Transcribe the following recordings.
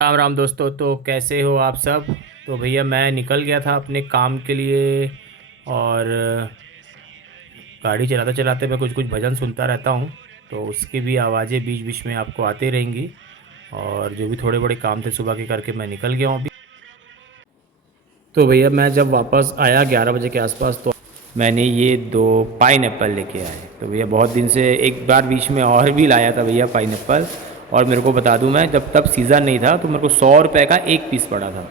राम राम दोस्तों। तो कैसे हो आप सब। तो भैया मैं निकल गया था अपने काम के लिए। और गाड़ी चलाते चलाते मैं कुछ कुछ भजन सुनता रहता हूँ। तो उसकी भी आवाज़ें बीच बीच में आपको आती रहेंगी। और जो भी थोड़े बड़े काम थे सुबह के करके मैं निकल गया हूँ अभी। तो भैया मैं जब वापस आया 11 बजे के आसपास, तो मैंने ये दो पाइन एप्पल लेके आए। तो भैया बहुत दिन से एक बार बीच में और भी लाया था भैया पाइन एप्पल। और मेरे को बता दूं, मैं जब तब सीज़न नहीं था तो मेरे को 100 रुपये का एक पीस पड़ा था।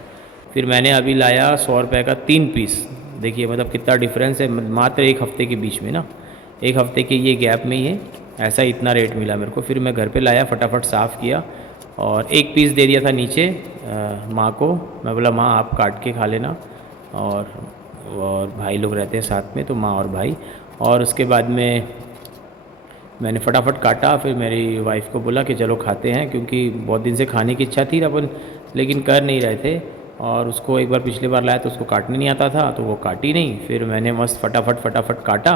फिर मैंने अभी लाया 100 रुपये का 3 पीस। देखिए मतलब कितना डिफरेंस है मात्र एक हफ़्ते के बीच में ना। एक हफ़्ते के ये गैप में ही है, ऐसा इतना रेट मिला मेरे को। फिर मैं घर पे लाया, फटाफट साफ़ किया और एक पीस दे दिया था नीचे माँ को। मैं बोला माँ आप काट के खा लेना। और और भाई लोग रहते हैं साथ में, तो माँ और भाई। और उसके बाद में मैंने फटाफट काटा। फिर मेरी वाइफ़ को बोला कि चलो खाते हैं, क्योंकि बहुत दिन से खाने की इच्छा थी अपन, लेकिन कर नहीं रहे थे। और उसको एक बार पिछली बार लाया तो उसको काटने नहीं आता था, तो वो काटी नहीं। फिर मैंने मस्त फटाफट फटाफट काटा।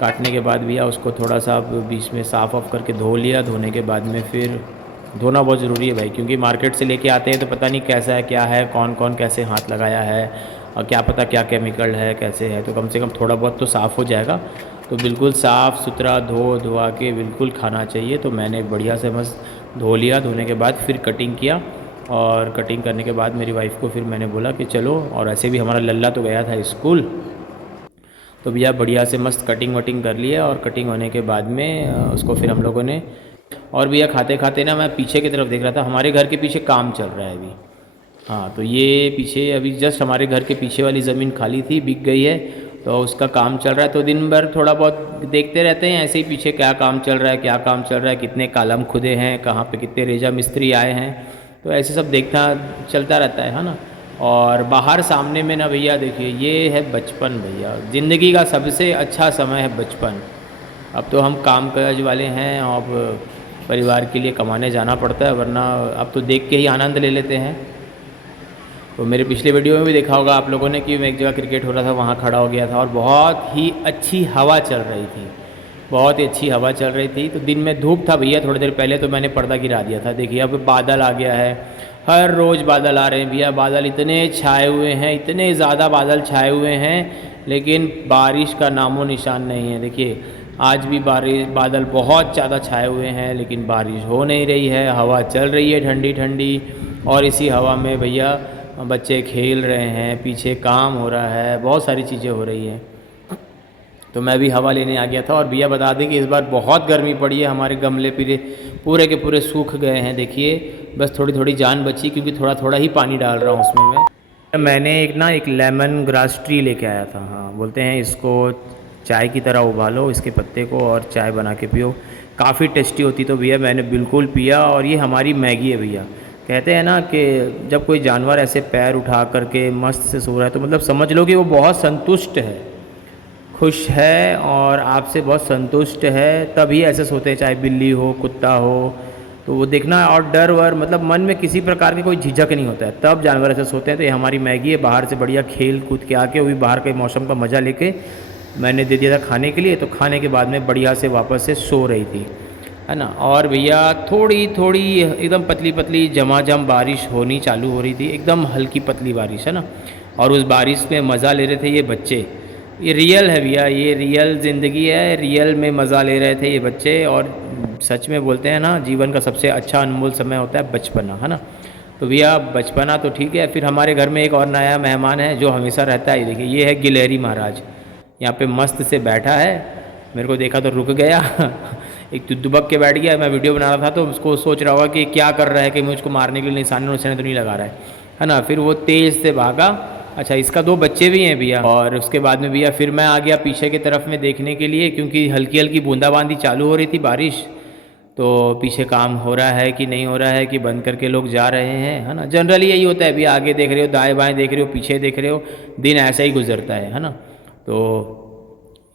काटने के बाद भैया उसको थोड़ा सा बीच में साफ़ ऑफ करके धो लिया। धोने के बाद में फिर धोना बहुत ज़रूरी है भाई, क्योंकि मार्केट से लेके आते हैं तो पता नहीं कैसा है क्या है, कौन कौन कैसे हाथ लगाया है और क्या पता क्या केमिकल है कैसे है। तो कम से कम थोड़ा बहुत तो साफ़ हो जाएगा। तो बिल्कुल साफ़ सुथरा धो धुआ के बिल्कुल खाना चाहिए। तो मैंने बढ़िया से मस्त धो लिया। धोने के बाद फिर कटिंग किया। और कटिंग करने के बाद मेरी वाइफ़ को फिर मैंने बोला कि चलो, और ऐसे भी हमारा लल्ला तो गया था स्कूल। तो भैया बढ़िया से मस्त कटिंग वटिंग कर लिया। और कटिंग होने के बाद में उसको फिर हम लोगों ने। और भैया खाते खाते ना मैं पीछे की तरफ देख रहा था, हमारे घर के पीछे काम चल रहा है अभी। हाँ, तो ये पीछे अभी जस्ट हमारे घर के पीछे वाली ज़मीन खाली थी, बिक गई है। तो उसका काम चल रहा है, तो दिन भर थोड़ा बहुत देखते रहते हैं ऐसे ही पीछे क्या काम चल रहा है, क्या काम चल रहा है, कितने कालम खुदे हैं, कहाँ पे कितने रेजा मिस्त्री आए हैं। तो ऐसे सब देखना चलता रहता है ना। और बाहर सामने में ना भैया देखिए, ये है बचपन भैया। ज़िंदगी का सबसे अच्छा समय है बचपन। अब तो हम काम काज वाले हैं, अब परिवार के लिए कमाने जाना पड़ता है, वरना अब तो देख के ही आनंद ले लेते हैं। तो मेरे पिछले वीडियो में भी देखा होगा आप लोगों ने कि मैं एक जगह क्रिकेट हो रहा था, वहाँ खड़ा हो गया था और बहुत ही अच्छी हवा चल रही थी। बहुत ही अच्छी हवा चल रही थी। तो दिन में धूप था भैया, थोड़ी देर पहले तो मैंने पर्दा गिरा दिया था। देखिए अब बादल आ गया है। हर रोज़ बादल आ रहे हैं भैया। बादल इतने छाए हुए हैं, इतने ज़्यादा बादल छाए हुए हैं, लेकिन बारिश का नामो निशान नहीं है। देखिए आज भी बारिश बादल बहुत ज़्यादा छाए हुए हैं, लेकिन बारिश हो नहीं रही है। हवा चल रही है ठंडी ठंडी। और इसी हवा में भैया बच्चे खेल रहे हैं, पीछे काम हो रहा है, बहुत सारी चीज़ें हो रही हैं। तो मैं भी हवा लेने आ गया था। और भैया बता दें कि इस बार बहुत गर्मी पड़ी है, हमारे गमले पूरे पूरे के पूरे सूख गए हैं। देखिए बस थोड़ी थोड़ी जान बची, क्योंकि थोड़ा थोड़ा ही पानी डाल रहा हूँ उसमें मैंने एक लेमन ग्रास ट्री लेके आया था। हाँ, बोलते हैं इसको चाय की तरह उबालो इसके पत्ते को और चाय बना के पियो, काफ़ी टेस्टी होती। तो भैया मैंने बिल्कुल पिया। और ये हमारी मैगी है भैया। कहते हैं ना कि जब कोई जानवर ऐसे पैर उठा करके मस्त से सो रहा है, तो मतलब समझ लो कि वो बहुत संतुष्ट है, खुश है और आपसे बहुत संतुष्ट है। तभी ऐसे सोते हैं, चाहे बिल्ली हो कुत्ता हो। तो वो देखना, और डर वर मतलब मन में किसी प्रकार की कोई झिझक नहीं होता है, तब जानवर ऐसे सोते हैं। तो ये हमारी मैगी है। बाहर से बढ़िया खेल कूद के आके, वो भी बाहर के मौसम का मज़ा लेके मैंने दे दिया था खाने के लिए। तो खाने के बाद में बढ़िया से वापस से सो रही थी, है ना। और भैया थोड़ी थोड़ी एकदम पतली पतली झमाझम बारिश होनी चालू हो रही थी, एकदम हल्की पतली बारिश, है ना। और उस बारिश में मज़ा ले रहे थे ये बच्चे। ये रियल है भैया, ये रियल ज़िंदगी है, रियल में मज़ा ले रहे थे ये बच्चे। और सच में बोलते हैं ना, जीवन का सबसे अच्छा अनमोल समय होता है बचपना, है ना। तो भैया बचपना तो ठीक है। फिर हमारे घर में एक और नया मेहमान है जो हमेशा रहता है। देखिए ये है गिलहरी महाराज, यहाँ पे मस्त से बैठा है। मेरे को देखा तो रुक गया एक तो दुबक के बैठ गया। मैं वीडियो बना रहा था तो उसको सोच रहा होगा कि क्या कर रहा है, कि मुझको मारने के लिए निशाने निशाने तो नहीं लगा रहा है ना। फिर वो तेज़ से भागा। अच्छा, इसका दो बच्चे भी हैं भैया। और उसके बाद में भैया फिर मैं आ गया पीछे की तरफ में देखने के लिए, क्योंकि हल्की हल्की बूंदाबांदी चालू हो रही थी बारिश। तो पीछे काम हो रहा है कि नहीं हो रहा है, कि बंद करके लोग जा रहे हैं, है ना। जनरली यही होता है, अभी आगे देख रहे हो, दाएं बाएं देख रहे हो, पीछे देख रहे हो, दिन ऐसा ही गुजरता है ना। तो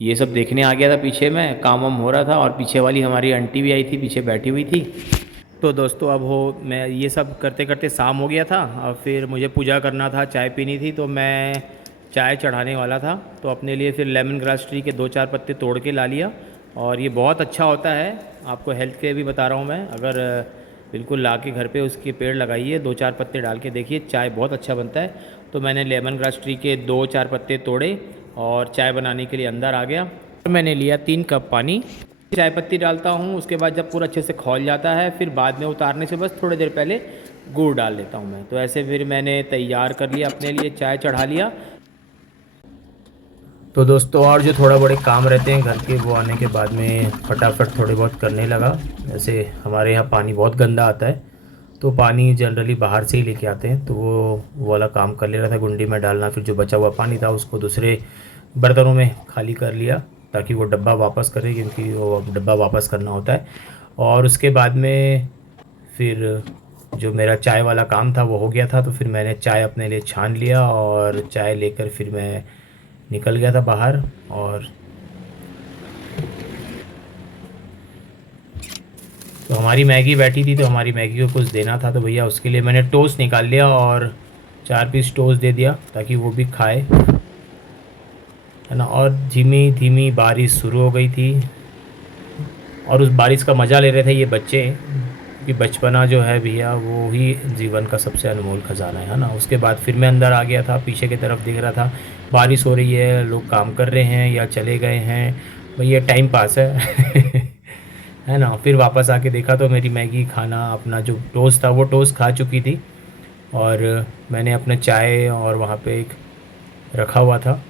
ये सब देखने आ गया था पीछे में, काम वाम हो रहा था। और पीछे वाली हमारी आंटी भी आई थी, पीछे बैठी हुई थी। तो दोस्तों अब हो मैं ये सब करते करते शाम हो गया था। और फिर मुझे पूजा करना था, चाय पीनी थी, तो मैं चाय चढ़ाने वाला था। तो अपने लिए फिर लेमन ग्रास ट्री के दो चार पत्ते तोड़ के ला लिया। और ये बहुत अच्छा होता है, आपको हेल्थ के लिए भी बता रहा हूँ मैं। अगर बिल्कुल ला के घर पे उसके पेड़ लगाइए, 2-4 पत्ते डाल के देखिए, चाय बहुत अच्छा बनता है। तो मैंने लेमन ग्रास ट्री के 2-4 पत्ते तोड़े और चाय बनाने के लिए अंदर आ गया। मैंने लिया 3 कप पानी, चाय पत्ती डालता हूँ। उसके बाद जब पूरा अच्छे से खौल जाता है, फिर बाद में उतारने से बस थोड़ी देर पहले गुड़ डाल लेता हूँ मैं। तो ऐसे फिर मैंने तैयार कर लिया अपने लिए, चाय चढ़ा लिया। तो दोस्तों और जो थोड़ा बड़े काम रहते हैं घर के, वो आने के बाद में फटाफट थोड़े बहुत करने लगा। जैसे हमारे यहाँ पानी बहुत गंदा आता है, तो पानी जनरली बाहर से ही लेके आते हैं, तो वो वाला काम कर ले रहा था, गुंडी में डालना। फिर जो बचा हुआ पानी था उसको दूसरे बर्तनों में खाली कर लिया, ताकि वो डब्बा वापस करे, क्योंकि वो डब्बा वापस करना होता है। और उसके बाद में फिर जो मेरा चाय वाला काम था वो हो गया था, तो फिर मैंने चाय अपने लिए छान लिया और चाय लेकर फिर मैं निकल गया था बाहर। और तो हमारी मैगी बैठी थी, तो हमारी मैगी को कुछ देना था, तो भैया उसके लिए मैंने टोस्ट निकाल लिया और 4 पीस टोस्ट दे दिया ताकि वो भी खाए, है ना। और धीमी धीमी बारिश शुरू हो गई थी और उस बारिश का मज़ा ले रहे थे ये बच्चे, कि बचपना जो है भैया वो ही जीवन का सबसे अनमोल ख़जाना है ना। उसके बाद फिर मैं अंदर आ गया था, पीछे की तरफ देख रहा था, बारिश हो रही है, लोग काम कर रहे हैं या चले गए हैं, भाई ये टाइम पास है है ना। फिर वापस आके देखा तो मेरी मैगी खाना, अपना जो टोस्ट था वो टोस्ट खा चुकी थी, और मैंने अपने चाय और वहाँ पे एक रखा हुआ था,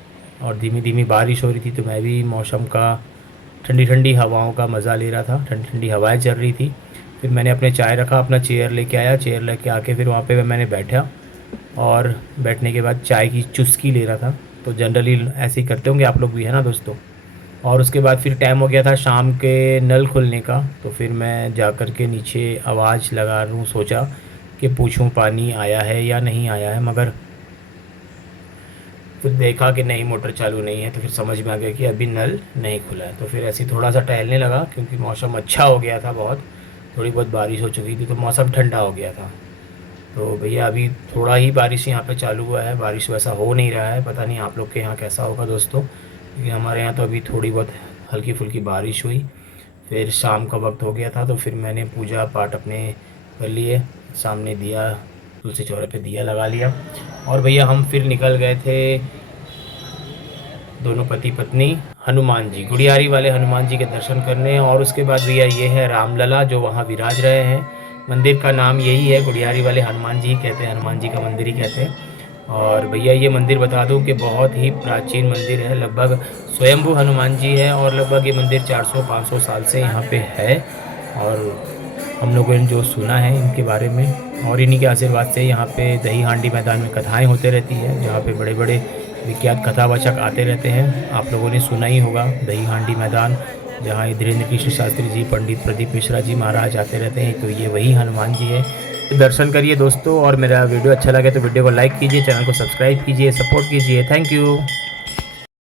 और धीमी धीमी बारिश हो रही थी, तो मैं भी मौसम का, ठंडी ठंडी हवाओं का मज़ा ले रहा था। ठंडी ठंडी हवाएं चल रही थी। फिर मैंने अपने चाय रखा, अपना चेयर लेके आया, चेयर लेके आके फिर वहाँ पे मैंने बैठा, और बैठने के बाद चाय की चुस्की ले रहा था। तो जनरली ऐसे ही करते होंगे आप लोग भी, है ना दोस्तों। और उसके बाद फिर टाइम हो गया था शाम के नल खुलने का, तो फिर मैं जा कर के नीचे आवाज़ लगा लूँ, सोचा कि पूछूँ पानी आया है या नहीं आया है, मगर फिर देखा कि नहीं, मोटर चालू नहीं है, तो फिर समझ में आ गया कि अभी नल नहीं खुला है। तो फिर ऐसे ही थोड़ा सा टहलने लगा, क्योंकि मौसम अच्छा हो गया था, बहुत थोड़ी बहुत बारिश हो चुकी थी, तो मौसम ठंडा हो गया था। तो भैया अभी थोड़ा ही बारिश यहाँ पे चालू हुआ है, बारिश वैसा हो नहीं रहा है, पता नहीं आप लोग के यहाँ कैसा होगा दोस्तों, क्योंकि हमारे यहाँ तो अभी थोड़ी बहुत हल्की फुल्की बारिश हुई। फिर शाम का वक्त हो गया था, तो फिर मैंने पूजा पाठ अपने कर लिए, सामने दिया, तुलसी चौरे पे दिया लगा लिया, और भैया हम फिर निकल गए थे, दोनों पति पत्नी, हनुमान जी, गुड़ियारी वाले हनुमान जी के दर्शन करने। और उसके बाद भैया ये है रामलला जो वहाँ विराज रहे हैं, मंदिर का नाम यही है, गुड़ियारी वाले हनुमान जी ही कहते हैं, हनुमान जी का मंदिर ही कहते हैं। और भैया ये मंदिर बता दूं कि बहुत ही प्राचीन मंदिर है, लगभग स्वयंभू हनुमान जी है, और लगभग ये मंदिर 400-500 साल से यहाँ पे है। और हम लोगों ने जो सुना है इनके बारे में, और इन्हीं के आशीर्वाद से यहाँ पे दही हांडी मैदान में कथाएं होते रहती हैं, जहाँ पे बड़े बड़े विख्यात कथावाचक आते रहते हैं। आप लोगों ने सुना ही होगा दही हांडी मैदान, जहाँ धीरेन्द्र कृष्ण शास्त्री जी, पंडित प्रदीप मिश्रा जी महाराज आते रहते हैं, तो ये वही हनुमान जी है। तो दर्शन करिए दोस्तों, और मेरा वीडियो अच्छा लगे तो वीडियो को लाइक कीजिए, चैनल को सब्सक्राइब कीजिए, सपोर्ट कीजिए। Thank you.